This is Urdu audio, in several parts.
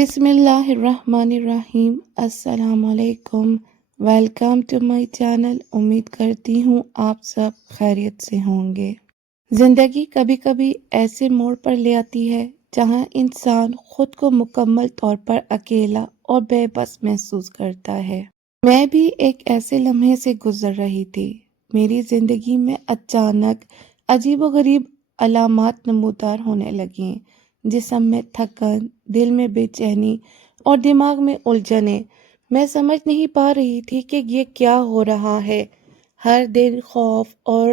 بسم اللہ الرحمن الرحیم۔ السلام علیکم، ویلکم ٹو مائی چینل۔ امید کرتی ہوں آپ سب خیریت سے ہوں گے۔ زندگی کبھی کبھی ایسے موڑ پر لے آتی ہے جہاں انسان خود کو مکمل طور پر اکیلا اور بے بس محسوس کرتا ہے۔ میں بھی ایک ایسے لمحے سے گزر رہی تھی۔ میری زندگی میں اچانک عجیب و غریب علامات نمودار ہونے لگیں۔ جسم میں تھکن، دل میں بے چینی اور دماغ میں الجھنیں۔ میں سمجھ نہیں پا رہی تھی کہ یہ کیا ہو رہا ہے۔ ہر دن خوف اور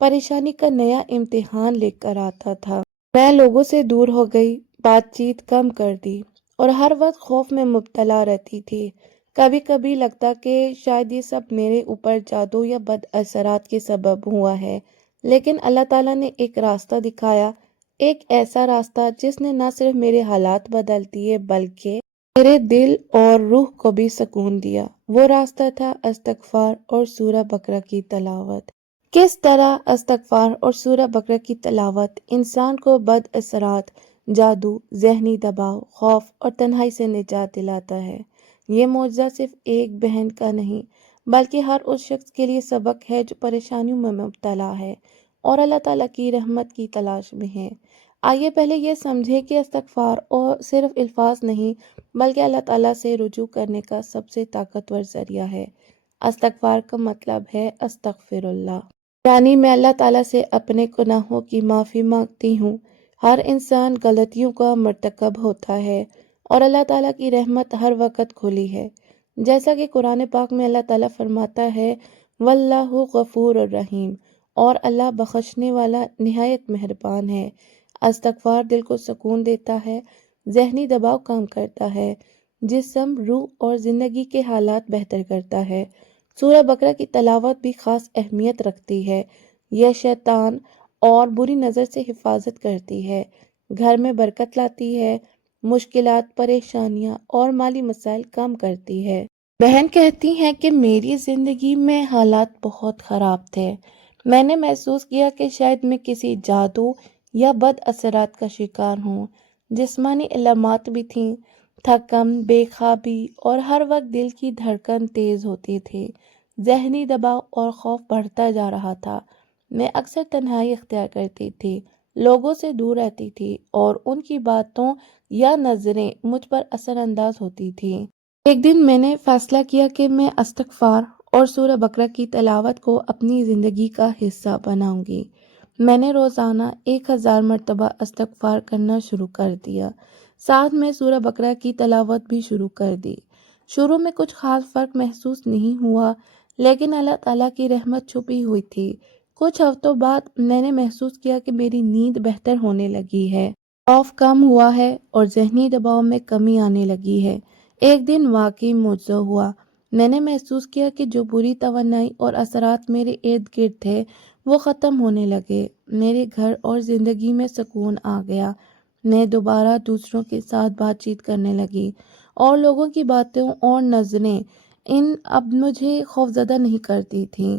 پریشانی کا نیا امتحان لے کر آتا تھا۔ میں لوگوں سے دور ہو گئی، بات چیت کم کر دی اور ہر وقت خوف میں مبتلا رہتی تھی۔ کبھی کبھی لگتا کہ شاید یہ سب میرے اوپر جادو یا بد اثرات کے سبب ہوا ہے، لیکن اللہ تعالیٰ نے ایک راستہ دکھایا، ایک ایسا راستہ جس نے نہ صرف میرے حالات بدل دیے بلکہ میرے دل اور روح کو بھی سکون دیا۔ وہ راستہ تھا استغفار اور سورہ بقرہ کی تلاوت۔ کس طرح استغفار اور سورہ بقرہ کی تلاوت انسان کو بد اثرات، جادو، ذہنی دباؤ، خوف اور تنہائی سے نجات دلاتا ہے۔ یہ معجزہ صرف ایک بہن کا نہیں بلکہ ہر اس شخص کے لیے سبق ہے جو پریشانیوں میں مبتلا ہے اور اللہ تعالیٰ کی رحمت کی تلاش میں ہے۔ آئیے پہلے یہ سمجھیں کہ استغفار اور صرف الفاظ نہیں بلکہ اللہ تعالیٰ سے رجوع کرنے کا سب سے طاقتور ذریعہ ہے۔ استغفار کا مطلب ہے استغفر اللہ، یعنی میں اللہ تعالیٰ سے اپنے گناہوں کی معافی مانگتی ہوں۔ ہر انسان غلطیوں کا مرتکب ہوتا ہے اور اللہ تعالیٰ کی رحمت ہر وقت کھلی ہے۔ جیسا کہ قرآن پاک میں اللہ تعالیٰ فرماتا ہے واللہ غفور الرحیم، اور اللہ بخشنے والا نہایت مہربان ہے۔ استغفار دل کو سکون دیتا ہے، ذہنی دباؤ کم کرتا ہے، جسم، روح اور زندگی کے حالات بہتر کرتا ہے۔ سورہ بقرہ کی تلاوت بھی خاص اہمیت رکھتی ہے۔ یہ شیطان اور بری نظر سے حفاظت کرتی ہے، گھر میں برکت لاتی ہے، مشکلات، پریشانیاں اور مالی مسائل کم کرتی ہے۔ بہن کہتی ہیں کہ میری زندگی میں حالات بہت خراب تھے۔ میں نے محسوس کیا کہ شاید میں کسی جادو یا بد اثرات کا شکار ہوں۔ جسمانی علامات بھی تھیں، تھکن، بے خوابی اور ہر وقت دل کی دھڑکن تیز ہوتی تھی۔ ذہنی دباؤ اور خوف بڑھتا جا رہا تھا۔ میں اکثر تنہائی اختیار کرتی تھی، لوگوں سے دور رہتی تھی اور ان کی باتوں یا نظریں مجھ پر اثر انداز ہوتی تھیں۔ ایک دن میں نے فیصلہ کیا کہ میں استغفار اور سورہ بقرہ کی تلاوت کو اپنی زندگی کا حصہ بناؤں گی۔ میں نے روزانہ 1000 مرتبہ استغفار کرنا شروع کر دیا، ساتھ میں سورہ بقرہ کی تلاوت بھی شروع کر دی۔ شروع میں کچھ خاص فرق محسوس نہیں ہوا، لیکن اللہ تعالیٰ کی رحمت چھپی ہوئی تھی۔ کچھ ہفتوں بعد میں نے محسوس کیا کہ میری نیند بہتر ہونے لگی ہے، خوف کم ہوا ہے اور ذہنی دباؤ میں کمی آنے لگی ہے۔ ایک دن واقعی معجزہ ہوا۔ میں نے محسوس کیا کہ جو بری توانائی اور اثرات میرے ارد گرد تھے وہ ختم ہونے لگے۔ میرے گھر اور زندگی میں سکون آ گیا۔ میں دوبارہ دوسروں کے ساتھ بات چیت کرنے لگی اور لوگوں کی باتیں اور نظریں اب مجھے خوفزدہ نہیں کرتی تھیں۔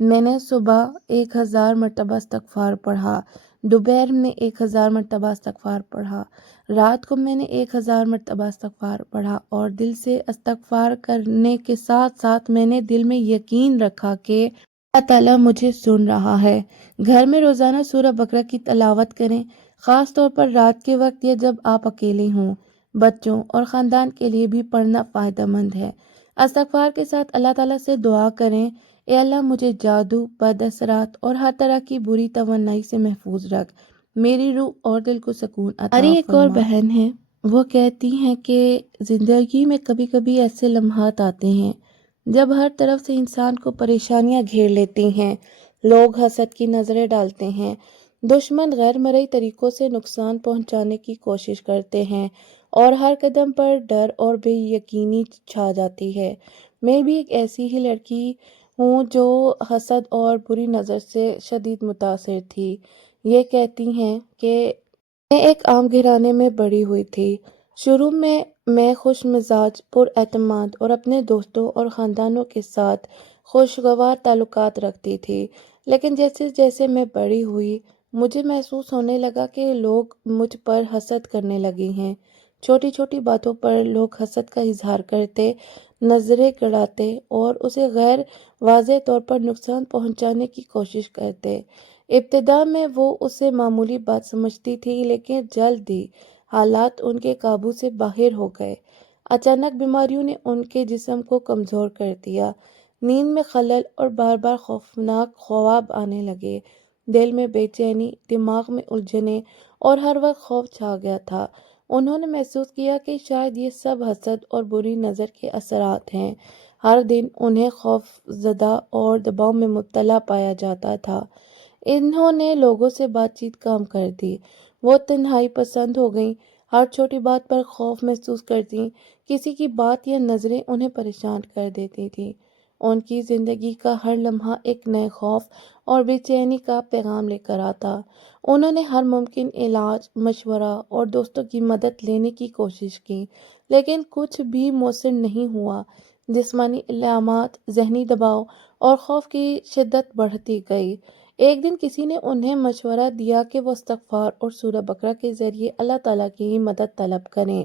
میں نے صبح 1000 مرتبہ استغفار پڑھا، دوپہر میں 1000 مرتبہ استغفار پڑھا، رات کو میں نے 1000 مرتبہ استغفار پڑھا اور دل سے استغفار کرنے کے ساتھ ساتھ میں نے دل میں یقین رکھا کہ اللہ تعالیٰ مجھے سن رہا ہے۔ گھر میں روزانہ سورہ بقرہ کی تلاوت کریں، خاص طور پر رات کے وقت یا جب آپ اکیلے ہوں۔ بچوں اور خاندان کے لیے بھی پڑھنا فائدہ مند ہے۔ استغفار کے ساتھ اللہ تعالیٰ سے دعا کریں، اے اللہ مجھے جادو، بد اثرات اور ہر طرح کی بری توانائی سے محفوظ رکھ، میری روح اور دل کو سکون عطا فرما۔ ہماری ایک اور بہن ہے، وہ کہتی ہیں کہ زندگی میں کبھی کبھی ایسے لمحات آتے ہیں جب ہر طرف سے انسان کو پریشانیاں گھیر لیتی ہیں۔ لوگ حسد کی نظریں ڈالتے ہیں، دشمن غیر مرئی طریقوں سے نقصان پہنچانے کی کوشش کرتے ہیں اور ہر قدم پر ڈر اور بے یقینی چھا جاتی ہے۔ میں بھی ایک ایسی ہی لڑکی ہوں جو حسد اور بری نظر سے شدید متاثر تھی۔ یہ کہتی ہیں کہ میں ایک عام گھرانے میں بڑی ہوئی تھی۔ شروع میں خوش مزاج، پر اعتماد اور اپنے دوستوں اور خاندانوں کے ساتھ خوشگوار تعلقات رکھتی تھی، لیکن جیسے جیسے میں بڑی ہوئی مجھے محسوس ہونے لگا کہ لوگ مجھ پر حسد کرنے لگے ہیں۔ چھوٹی چھوٹی باتوں پر لوگ حسد کا اظہار کرتے، نظریں گڑاتے اور اسے غیر واضح طور پر نقصان پہنچانے کی کوشش کرتے۔ ابتدا میں وہ اسے معمولی بات سمجھتی تھی، لیکن جلد ہی حالات ان کے قابو سے باہر ہو گئے۔ اچانک بیماریوں نے ان کے جسم کو کمزور کر دیا، نیند میں خلل اور بار بار خوفناک خواب آنے لگے۔ دل میں بے چینی، دماغ میں الجھنیں اور ہر وقت خوف چھا گیا تھا۔ انہوں نے محسوس کیا کہ شاید یہ سب حسد اور بری نظر کے اثرات ہیں۔ ہر دن انہیں خوف زدہ اور دباؤ میں مبتلا پایا جاتا تھا۔ انہوں نے لوگوں سے بات چیت کم کر دی، وہ تنہائی پسند ہو گئیں، ہر چھوٹی بات پر خوف محسوس کرتیں، کسی کی بات یا نظریں انہیں پریشان کر دیتی تھیں۔ ان کی زندگی کا ہر لمحہ ایک نئے خوف اور بے چینی کا پیغام لے کر آتا۔ انہوں نے ہر ممکن علاج، مشورہ اور دوستوں کی مدد لینے کی کوشش کی، لیکن کچھ بھی مؤثر نہیں ہوا۔ جسمانی علامات، ذہنی دباؤ اور خوف کی شدت بڑھتی گئی۔ ایک دن کسی نے انہیں مشورہ دیا کہ وہ استغفار اور سورہ بقرہ کے ذریعے اللہ تعالیٰ کی مدد طلب کریں۔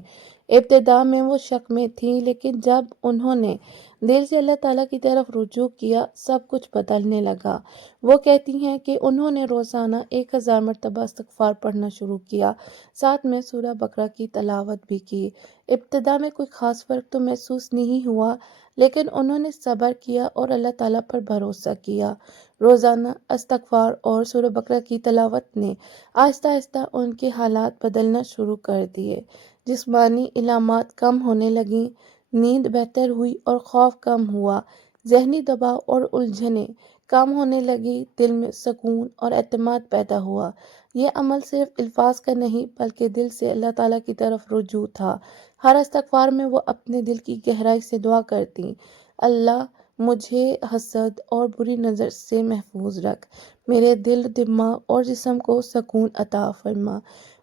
ابتدا میں وہ شک میں تھیں، لیکن جب انہوں نے دل سے اللہ تعالیٰ کی طرف رجوع کیا، سب کچھ بدلنے لگا۔ وہ کہتی ہیں کہ انہوں نے روزانہ 1000 مرتبہ استغفار پڑھنا شروع کیا، ساتھ میں سورہ بقرہ کی تلاوت بھی کی۔ ابتدا میں کوئی خاص فرق تو محسوس نہیں ہوا، لیکن انہوں نے صبر کیا اور اللہ تعالیٰ پر بھروسہ کیا۔ روزانہ استغفار اور سورہ بقرہ کی تلاوت نے آہستہ آہستہ ان کے حالات بدلنا شروع کر دیے۔ جسمانی علامات کم ہونے لگیں، نیند بہتر ہوئی اور خوف کم ہوا، ذہنی دباؤ اور الجھنیں کم ہونے لگی، دل میں سکون اور اعتماد پیدا ہوا۔ یہ عمل صرف الفاظ کا نہیں بلکہ دل سے اللہ تعالیٰ کی طرف رجوع تھا۔ ہر استغفار میں وہ اپنے دل کی گہرائی سے دعا کرتیں، اللہ مجھے حسد اور بری نظر سے محفوظ رکھ، میرے دل، دماغ اور جسم کو سکون عطا فرما۔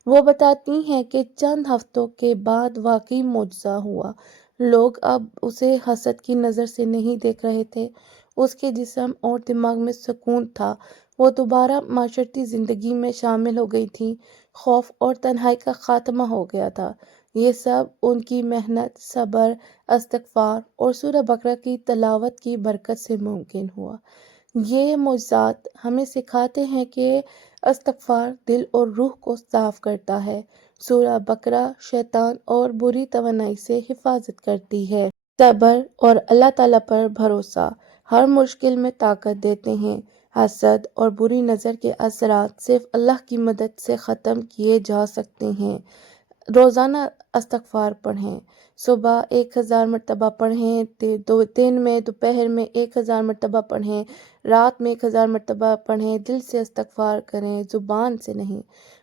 وہ بتاتی ہیں کہ چند ہفتوں کے بعد واقعی معجزہ ہوا۔ لوگ اب اسے حسد کی نظر سے نہیں دیکھ رہے تھے، اس کے جسم اور دماغ میں سکون تھا۔ وہ دوبارہ معاشرتی زندگی میں شامل ہو گئی تھیں، خوف اور تنہائی کا خاتمہ ہو گیا تھا۔ یہ سب ان کی محنت، صبر، استغفار اور سورہ بقرہ کی تلاوت کی برکت سے ممکن ہوا۔ یہ معجزات ہمیں سکھاتے ہیں کہ استغفار دل اور روح کو صاف کرتا ہے، سورہ بقرہ شیطان اور بری توانائی سے حفاظت کرتی ہے۔ صبر اور اللہ تعالیٰ پر بھروسہ ہر مشکل میں طاقت دیتے ہیں۔ حسد اور بری نظر کے اثرات صرف اللہ کی مدد سے ختم کیے جا سکتے ہیں۔ روزانہ استغفار پڑھیں، صبح 1000 مرتبہ پڑھیں، دن میں دوپہر میں 1000 مرتبہ پڑھیں، رات میں 1000 مرتبہ پڑھیں۔ دل سے استغفار کریں، زبان سے نہیں۔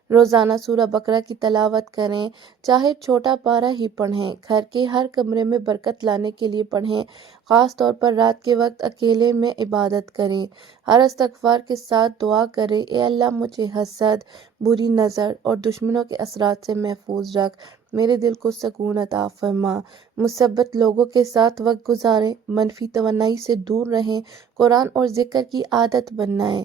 روزانہ سورہ بقرہ کی تلاوت کریں، چاہے چھوٹا پارہ ہی پڑھیں۔ گھر کے ہر کمرے میں برکت لانے کے لیے پڑھیں، خاص طور پر رات کے وقت اکیلے میں عبادت کریں۔ ہر استغفار کے ساتھ دعا کریں، اے اللہ مجھے حسد، بری نظر اور دشمنوں کے اثرات سے محفوظ رکھ، میرے دل کو سکون عطا فرما۔ مثبت لوگوں کے ساتھ وقت گزاریں، منفی توانائی سے دور رہیں، قرآن اور ذکر کی عادت بنائیں۔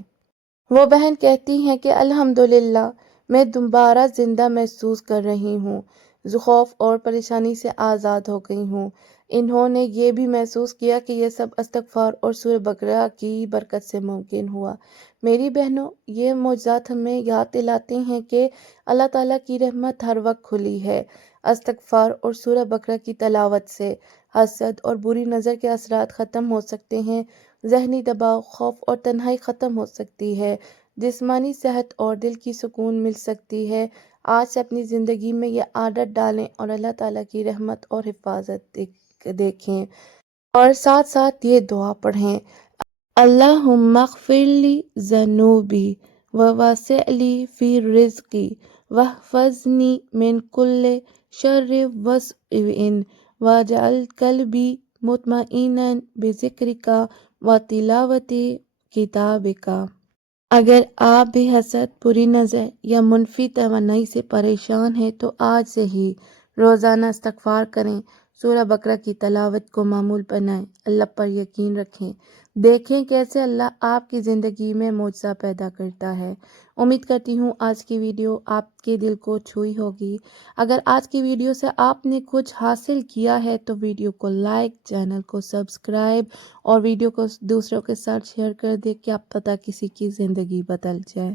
وہ بہن کہتی ہیں کہ الحمدللہ میں دوبارہ زندہ محسوس کر رہی ہوں، خوف اور پریشانی سے آزاد ہو گئی ہوں۔ انہوں نے یہ بھی محسوس کیا کہ یہ سب استغفار اور سورہ بقرہ کی برکت سے ممکن ہوا۔ میری بہنوں، یہ معجزات ہمیں یاد دلاتے ہیں کہ اللہ تعالیٰ کی رحمت ہر وقت کھلی ہے۔ استغفار اور سورہ بقرہ کی تلاوت سے حسد اور بری نظر کے اثرات ختم ہو سکتے ہیں، ذہنی دباؤ، خوف اور تنہائی ختم ہو سکتی ہے، جسمانی صحت اور دل کی سکون مل سکتی ہے۔ آج سے اپنی زندگی میں یہ عادت ڈالیں اور اللہ تعالیٰ کی رحمت اور حفاظت دیکھیں، اور ساتھ ساتھ یہ دعا پڑھیں، اللہم اغفر لی ذنوبی ووسع لی فی رزقی واحفظنی من کل شر وسوء واجعل قلبی مطمئنا بذکرک وتلاوت کتابک۔ اگر آپ بھی حسد، بری نظر یا منفی توانائی سے پریشان ہیں تو آج سے ہی روزانہ استغفار کریں، سورہ بقرہ کی تلاوت کو معمول بنائیں، اللہ پر یقین رکھیں، دیکھیں کیسے اللہ آپ کی زندگی میں معجزہ پیدا کرتا ہے۔ امید کرتی ہوں آج کی ویڈیو آپ کے دل کو چھوئی ہوگی۔ اگر آج کی ویڈیو سے آپ نے کچھ حاصل کیا ہے تو ویڈیو کو لائک، چینل کو سبسکرائب اور ویڈیو کو دوسروں کے ساتھ شیئر کر دیں، کیا پتہ کسی کی زندگی بدل جائے۔